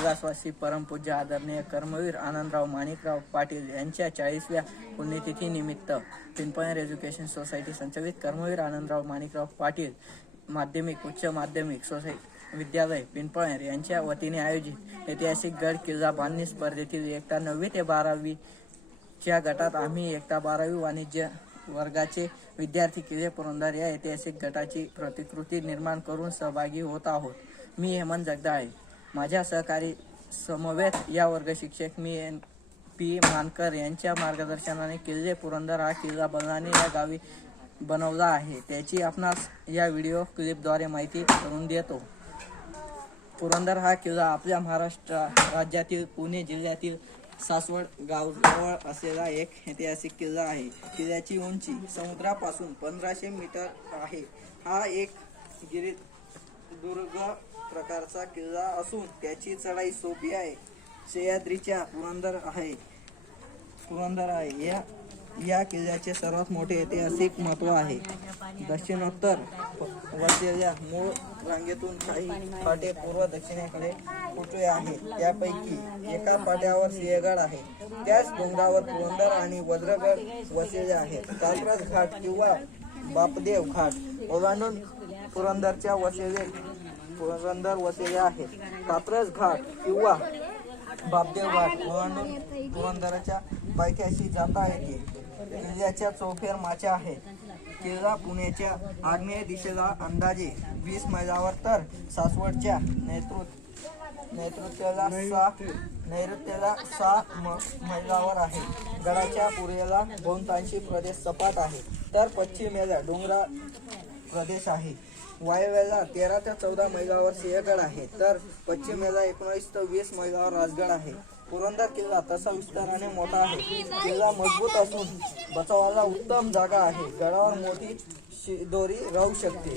निवासवासी परमपूज्य आदरणीय कर्मवीर आनंदराव माणिकराव पाटील यांच्या 40व्या पुण्यतिथीनिमित्त पिंपळनेर एज्युकेशन सोसायटी संचालित कर्मवीर आनंदराव माणिकराव पाटील माध्यमिक उच्च माध्यमिक सोसायटी विद्यालय पिंपळनेर यांच्या वतीने आयोजित ऐतिहासिक गड किल्ला बांधणी स्पर्धेतील इयत्ता 9वी ते 12वी च्या गटात आम्ही इयत्ता 12वी वाणिज्य वर्गाचे विद्यार्थी किल्ले पुरंदर या ऐतिहासिक गटाची प्रतिकृती निर्माण करून सहभागी होत आहोत। मी हेमंत जगदाळे, माझ्या सहकारी समवेत या वर्ग शिक्षक मी पी मानकर यांच्या मार्गदर्शनाने किल्ले पुरंदर हा किल्ला बलनाने या गावी बनवला आहे, त्याची आपणास या व्हिडिओ क्लिपद्वारे माहिती करून देतो। पुरंदर हा किल्ला आपल्या महाराष्ट्र राज्यातील पुणे जिल्ह्यातील सासवड गावाजवळ असलेला एक ऐतिहासिक किल्ला आहे। किल्ल्याची उंची समुद्रापासून 1500 मीटर आहे। हा एक गिरिदुर्ग प्रकारचा किल्ला असून त्याची चढाई सोपी आहे। सह्याद्रीच्या पुरंदर आहे। या किल्ल्याचे सर्वात मोठे ऐतिहासिक महत्त्व आहे। दक्षिणोत्तर वसलेल्या मूळ रांगेतून काही फाटे पूर्व दक्षिणेकडे फुटले आहेत, त्यापैकी एका फाट्यावर सिंहगड आहे। त्याच डोंगरावर पुरंदर आणि वज्रगड वसलेले आहेत। कात्रज घाट किंवा बापदेव घाट ओलांडून पुरंदर वसलेले आहेत। कात्रज घाट किंवा बापदेव घाट ओलांडून पुरंदरच्या पायथ्याशी जाता येते। किल्ल्याच्या चौफेर माच्या आहेत। किल्ला पुण्याच्या आग्नेय दिशेला अंदाजे 20 मैलावर तर सासवडच्या नैऋत्येला 6 मैलावर आहे। गडाच्या पूर्वेला बहुतांशी प्रदेश सपाट आहे, तर पश्चिमेला डोंगराळ प्रदेश आहे। वायव्येला 13 ते 14 मैलावर सिंहगड आहे, तर पश्चिमेला 19 ते 20 मैलावर राजगड आहे। पुरंदर किल्ला तसा विस्ताराने मोठा आहे। किल्ला मजबूत असून बचावाला उत्तम जागा आहे। गडावर मोठी दोरी राहू शकते।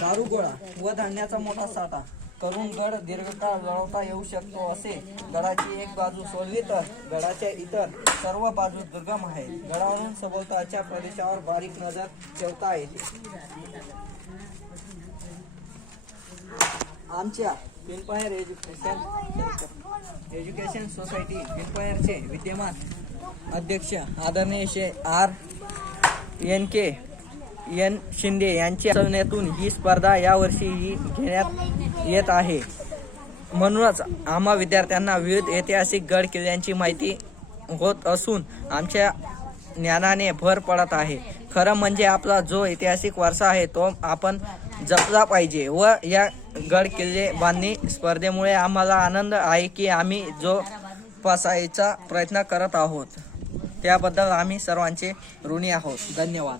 दारुगोळा व धान्याचा मोठा साठा करून गड दीर्घकाळ लढवता येऊ शकतो। असे गडाची एक बाजू सोडली तर गडाच्या इतर सर्व बाजू दुर्गम आहे। गडावरून सभोवतालच्या प्रदेशावर बारीक नजर ठेवता येते। आमच्या पिंपळनेर एज्युकेशन सोसायटी पिंपळनेरचे विद्यमान अध्यक्ष आदरणीय श्री एन शिंदे यांच्या सुचवण्यातून ही स्पर्धा यावर्षी घेण्यात येत आहे। म्हणूनच आम्हा विद्यार्थ्यांना विविध ऐतिहासिक गड किल्ल्यांची माहिती होत असून आमच्या ज्ञानाने भर पडत आहे। खरं म्हणजे आपला जो ऐतिहासिक वारसा आहे तो आपण जपला पाहिजे व या गड किल्ले बांधणी स्पर्धेमुळे आम्हाला आनंद आहे की आम्ही जोपासायचा प्रयत्न करत आहोत, त्याबद्दल आम्ही सर्वांचे ऋणी आहोत। धन्यवाद।